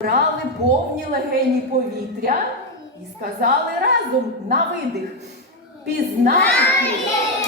Брали повні легені повітря і сказали разом на видих. Пізнайте,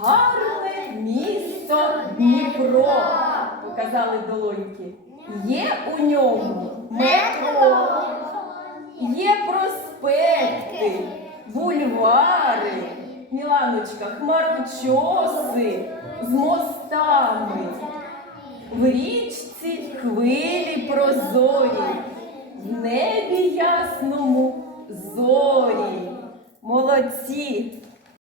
Гарне місто Дніпро, показали долоньки. Є у ньому метро, є проспекти, бульвари, Міланочка, хмарочоси з мостами. В річці хвилі прозорі, в небі ясному зорі. Молодці!